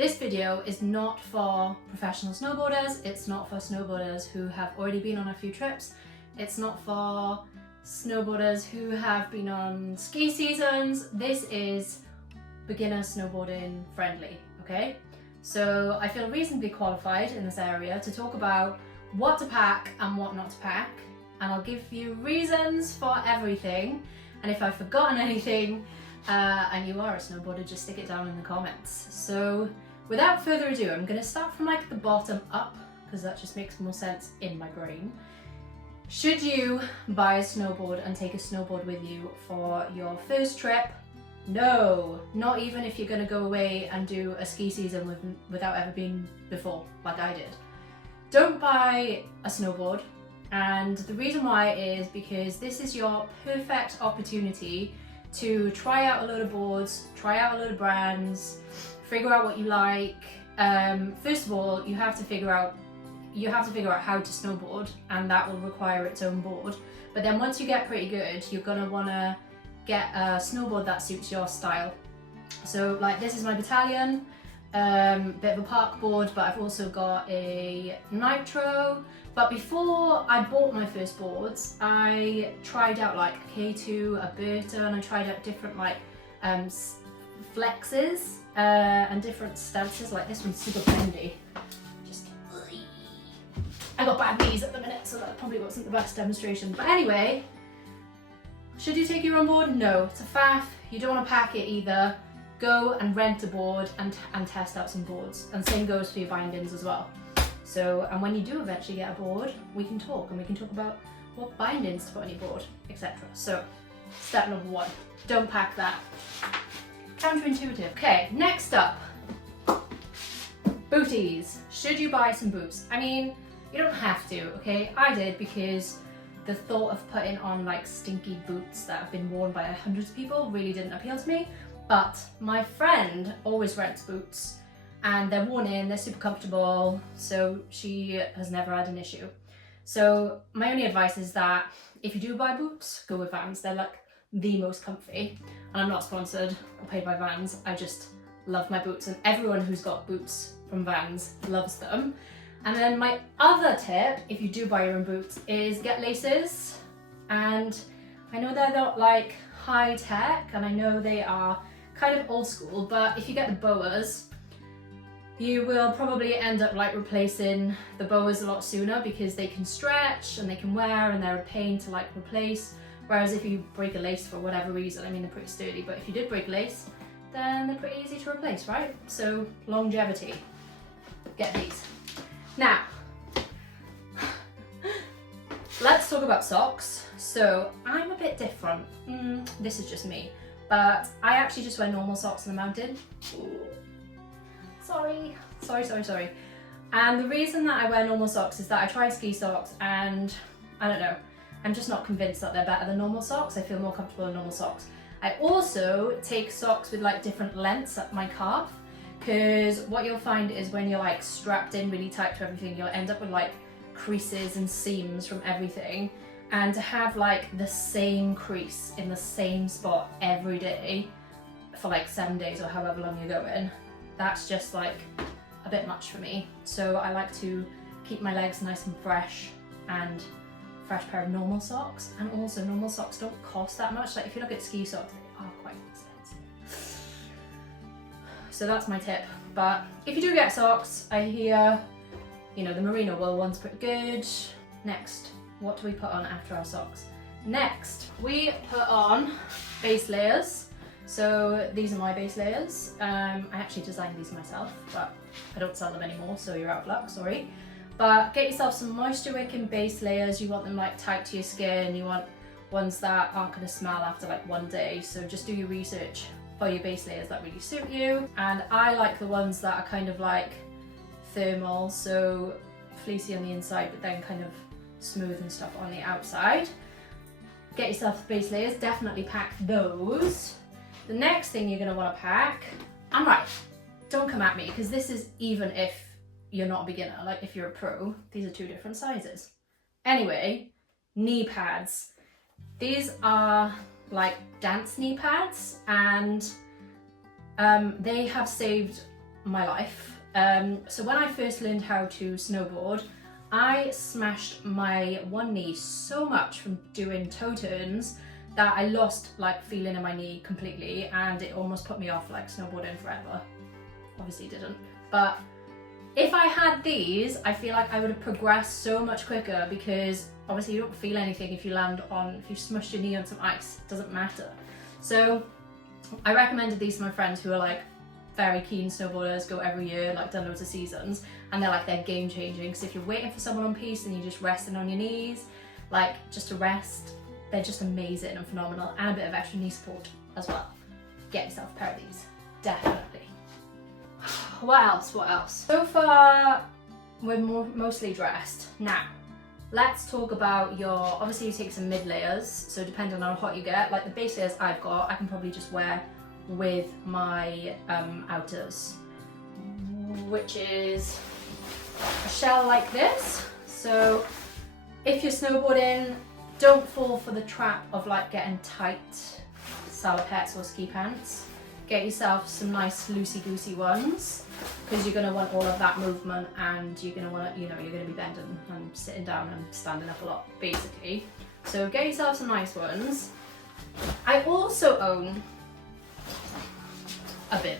This video is not for professional snowboarders, it's not for snowboarders who have already been on a few trips, it's not for snowboarders who have been on ski seasons. This is beginner snowboarding friendly, okay? So I feel reasonably qualified in this area to talk about what to pack and what not to pack, and I'll give you reasons for everything, and if I've forgotten anything and you are a snowboarder, just stick it down in the comments. So without further ado, I'm going to start from like the bottom up because that just makes more sense in my brain. Should you buy a snowboard and take a snowboard with you for your first trip? No, not even if you're going to go away and do a ski season without ever being before, like I did. Don't buy a snowboard, and the reason why is because this is your perfect opportunity to try out a load of boards, try out a load of brands, figure out what you like. First of all, you have to figure out how to snowboard, and that will require its own board. But then once you get pretty good, you're gonna wanna get a snowboard that suits your style. So like this is my Battalion, bit of a park board, but I've also got a Nitro. But before I bought my first boards, I tried out like a K2, a Berta, and I tried out different like flexes and different stances. Like this one's super bendy. I got bad knees at the minute, so that probably wasn't the best demonstration. But anyway, should you take your own board? No, it's a faff. You don't want to pack it either. Go and rent a board and test out some boards. And same goes for your bindings as well. So, and when you do eventually get a board, we can talk, and we can talk about what bindings to put on your board, etc. So, step number one, don't pack that. Counterintuitive. Okay, next up, booties. Should you buy some boots? I mean, you don't have to, okay? I did because the thought of putting on like stinky boots that have been worn by hundreds of people really didn't appeal to me. But my friend always rents boots, and they're worn in, they're super comfortable, so she has never had an issue. So my only advice is that if you do buy boots, go with Vans. They're like the most comfy, and I'm not sponsored or paid by Vans. I just love my boots, and everyone who's got boots from Vans loves them. And then my other tip, if you do buy your own boots, is get laces. And I know they're not like high tech, and I know they are kind of old school, but if you get the boas, you will probably end up like replacing the boas a lot sooner because they can stretch and they can wear and they're a pain to like replace. Whereas if you break a lace for whatever reason, I mean they're pretty sturdy, but if you did break a lace, then they're pretty easy to replace, right? So longevity, get these. Now, let's talk about socks. So I'm a bit different, this is just me, but I actually just wear normal socks on the mountain. Sorry. And the reason that I wear normal socks is that I tried ski socks and I don't know, I'm just not convinced that they're better than normal socks. I feel more comfortable in normal socks. I also take socks with like different lengths at my calf, because what you'll find is when you're like strapped in really tight to everything, you'll end up with like creases and seams from everything. And to have like the same crease in the same spot every day for like 7 days or however long you're going, that's just like a bit much for me. So I like to keep my legs nice and fresh, and fresh pair of normal socks. And also normal socks don't cost that much. Like if you look at ski socks, they are quite expensive. So that's my tip. But if you do get socks, I hear, you know, the merino wool one's pretty good. Next, what do we put on after our socks? Next, we put on base layers. So these are my base layers. I actually designed these myself, but I don't sell them anymore, so you're out of luck, sorry. But get yourself some moisture wicking base layers. You want them like tight to your skin. You want ones that aren't gonna smell after like 1 day. So just do your research for your base layers that really suit you. And I like the ones that are kind of like thermal, so fleecy on the inside, but then kind of smooth and stuff on the outside. Get yourself base layers, definitely pack those. The next thing you're gonna wanna pack, I'm right, don't come at me, because this is even if you're not a beginner, like if you're a pro, these are 2 different sizes. Anyway, knee pads. These are like dance knee pads, and they have saved my life. So when I first learned how to snowboard, I smashed my one knee so much from doing toe turns that I lost like feeling in my knee completely, and it almost put me off like snowboarding forever. Obviously didn't, but if I had these, I feel like I would have progressed so much quicker, because obviously you don't feel anything if you smush your knee on some ice, it doesn't matter. So I recommended these to my friends who are like very keen snowboarders, go every year, like done loads of seasons, and they're game changing, because if you're waiting for someone on piste and you're just resting on your knees, like just to rest, they're just amazing and phenomenal, and a bit of extra knee support as well. Get yourself a pair of these, definitely. What else? So far, we're mostly dressed. Now, let's talk about obviously you take some mid layers, so depending on how hot you get, like the base layers I've got, I can probably just wear with my outers, which is a shell like this. So if you're snowboarding, don't fall for the trap of like getting tight salopettes or ski pants. Get yourself some nice loosey-goosey ones, because you're going to want all of that movement, and you're going to want to, you're going to be bending and sitting down and standing up a lot, basically. So get yourself some nice ones. I also own a bib,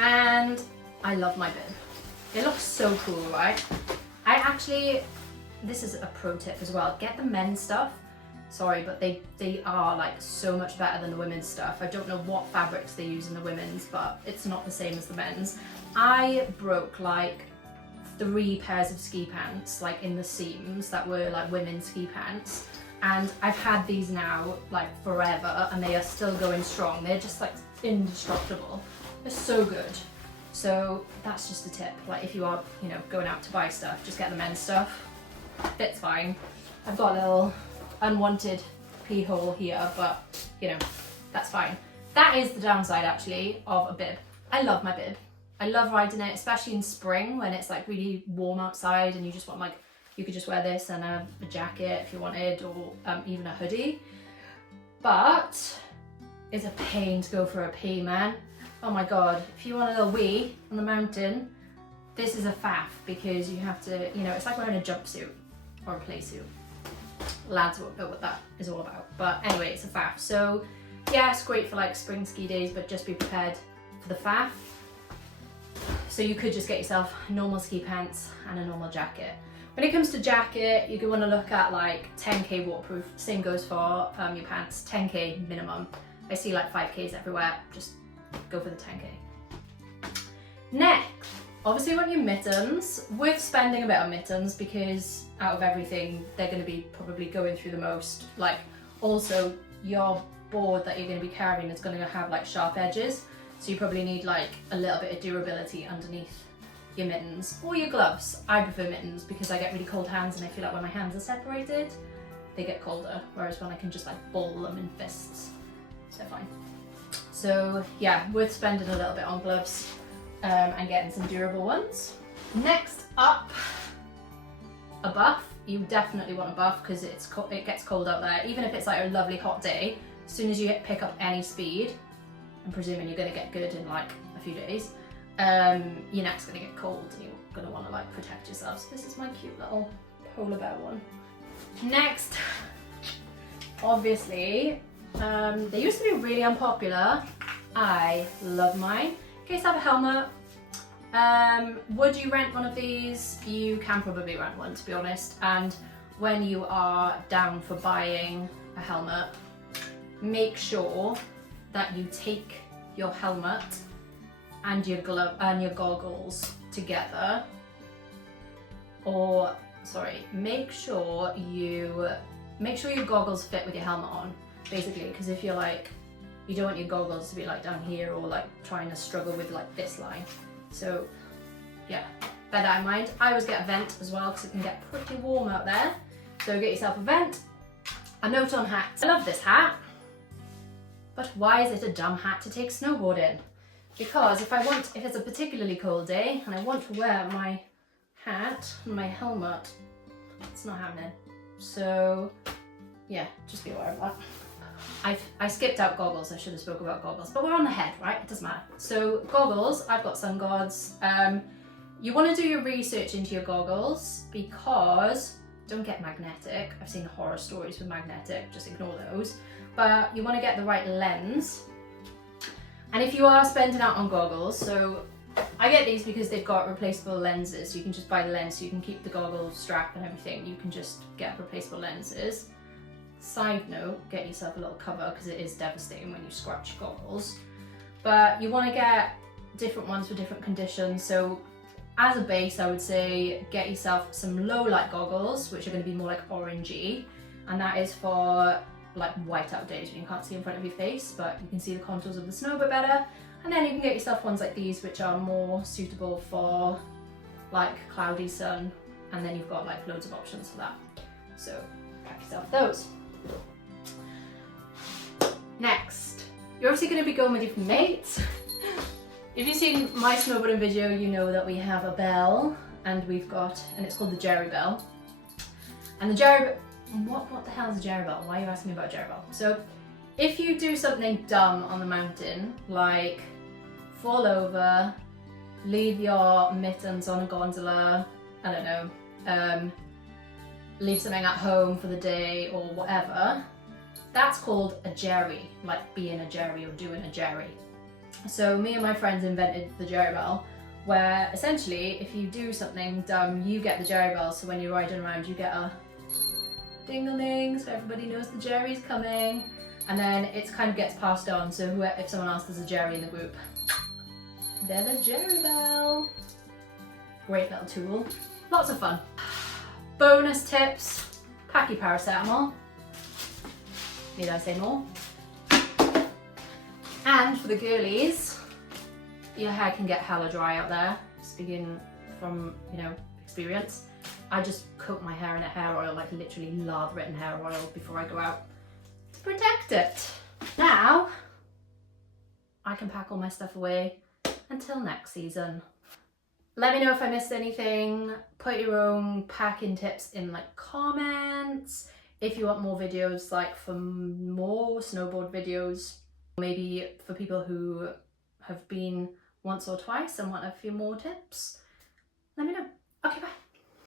and I love my bib. It looks so cool, right? This is a pro tip as well, get the men's stuff. Sorry, but they are like so much better than the women's stuff. I don't know what fabrics they use in the women's, but it's not the same as the men's. I broke like 3 pairs of ski pants like in the seams that were like women's ski pants, and I've had these now like forever, and they are still going strong. They're just like indestructible. They're so good. So that's just a tip. Like if you are, going out to buy stuff, just get the men's stuff. Fits fine. I've got a little unwanted pee hole here, but that's fine. That is the downside actually of a bib. I love my bib. I love riding it, especially in spring when it's like really warm outside, and you just want you could just wear this and a jacket if you wanted, or even a hoodie. But it's a pain to go for a pee, man. Oh my god, if you want a little wee on the mountain, this is a faff, because you have to, it's like wearing a jumpsuit or a play suit. Lads won't know what that is all about, but anyway, it's a faff. So yeah, it's great for like spring ski days, but just be prepared for the faff. So you could just get yourself normal ski pants and a normal jacket. When it comes to jacket, you're going to look at like 10k waterproof. Same goes for your pants, 10k minimum. I see like 5ks everywhere, just go for the 10k. Next, obviously you want your mittens. Worth spending a bit on mittens, because out of everything, they're going to be probably going through the most. Like, also, your board that you're going to be carrying is going to have like sharp edges, so you probably need like a little bit of durability underneath your mittens or your gloves. I prefer mittens because I get really cold hands, and I feel like when my hands are separated, they get colder, whereas when I can just like ball them in fists, they're fine. So yeah, worth spending a little bit on gloves and getting some durable ones. Next up, a buff. You definitely want a buff, because it gets cold out there. Even if it's like a lovely hot day, as soon as you pick up any speed, I'm presuming you're going to get good in like a few days, your neck's going to get cold, and you're going to want to like protect yourself. So this is my cute little polar bear one. Next, obviously, they used to be really unpopular. I love mine. In case I have a helmet. Would you rent one of these? You can probably rent one, to be honest. And when you are down for buying a helmet, make sure that you take your helmet and your glove and your goggles together. Or sorry, make sure your goggles fit with your helmet on, basically, because if you're like, you don't want your goggles to be like down here, or like trying to struggle with like this line. So yeah, bear that in mind. I always get a vent as well, because it can get pretty warm out there. So get yourself a vent. A note on hats. I love this hat, but why is it a dumb hat to take snowboarding? Because if it's a particularly cold day and I want to wear my hat and my helmet, it's not happening. So yeah, just be aware of that. I skipped out goggles. I should have spoke about goggles, but we're on the head, right? It doesn't matter. So goggles, I've got Sun Gods. You want to do your research into your goggles because don't get magnetic. I've seen horror stories with magnetic, just ignore those. But you want to get the right lens. And if you are spending out on goggles, so I get these because they've got replaceable lenses. So you can just buy the lens, so you can keep the goggle strap and everything. You can just get replaceable lenses. Side note, get yourself a little cover because it is devastating when you scratch your goggles. But you want to get different ones for different conditions. So as a base, I would say get yourself some low light goggles, which are going to be more like orangey. And that is for like whiteout days when you can't see in front of your face, but you can see the contours of the snow a bit better. And then you can get yourself ones like these, which are more suitable for like cloudy sun. And then you've got like loads of options for that. So pack yourself those. Next, you're obviously going to be going with your mates. If you've seen my snowboarding video, you know that we have a bell and it's called the Jerry Bell. And the Jerry, what the hell is a Jerry Bell? Why are you asking me about a Jerry Bell? So if you do something dumb on the mountain, like fall over, leave your mittens on a gondola, I don't know, leave something at home for the day or whatever, that's called a jerry, like being a jerry or doing a jerry. So me and my friends invented the Jerry Bell, where essentially if you do something dumb, you get the Jerry Bell. So when you're riding around, you get a ding-a-ling, so everybody knows the Jerry's coming. And then it kind of gets passed on. So if someone else does a Jerry in the group, they're the Jerry Bell. Great little tool, lots of fun. Bonus tips, pack your paracetamol. Need I say more? And for the girlies, your hair can get hella dry out there. Speaking from, experience, I just coat my hair in a hair oil, like literally lather it in hair oil before I go out to protect it. Now, I can pack all my stuff away until next season. Let me know if I missed anything. Put your own packing tips in like comments. If you want more videos, like for more snowboard videos, maybe for people who have been once or twice and want a few more tips, let me know. Okay, bye.